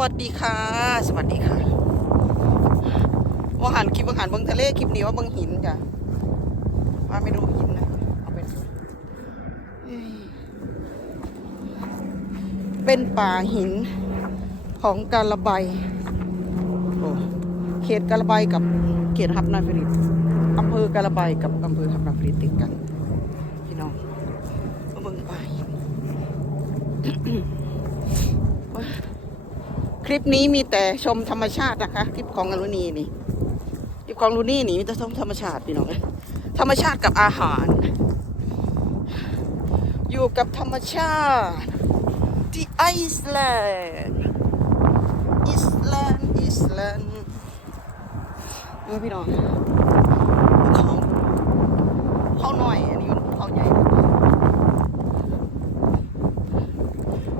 วัสดีค่ะ สวัสดีค่ะว่าหันคลิปว่าหันเบิ้งทะเลคลิปนี้ว่าเบิ้งหินจ้ะว่าไม่ดูหินนะเอาเป็นเป็นป่าหินของกาละใบโอเขตกาละใบกับเขตฮับนาฟริตอำเภอกาละใบกับอำเภอฮับนาฟริตติดกัน พี่น้องมาเบิ้งป่าหิน คลิปนี้มีแต่ชมธรรมชาตินะคะ คลิปของอรุณีนี่ คลิปของรุณีนี่มีแต่ชมธรรมชาติพี่น้องเอ้ยธรรมชาติกับอาหาร อยู่กับธรรมชาติที่ไอซ์แลนด์อิสแลนด์อิสแลนด์เออพี่น้องภูเขาเขาหน่อย อันนี้เขาใหญ่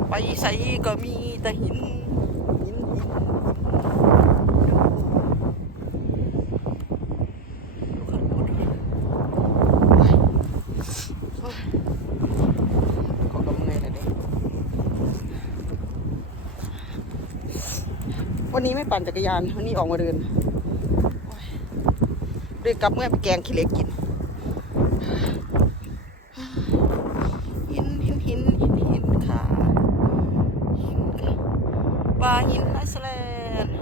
ไปใส่ก็มีแต่หิน หินหินดูข้างบนโอ้ยโอ้ย ขอกำไงแต่เด็กวันนี้ไม่ปั่นจักรยาน วันนี้ออกมาเดินโอ้ยเดินกลับเมื่อไปแกงขี้เหล็กกิน หินหินหินหินหินค่ะ หินค่ะปลาหินไอซ์แลนด์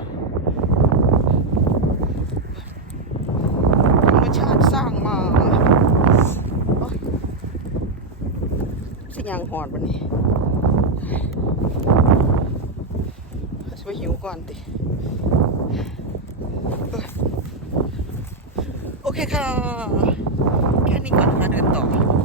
ธรรมชาติสร้างมาโอ๊ย สิยังหอดวันนี้จะไปหิวก่อนติโอเคค่ะ แค่นี้ก่อนค่ะเดินต่อ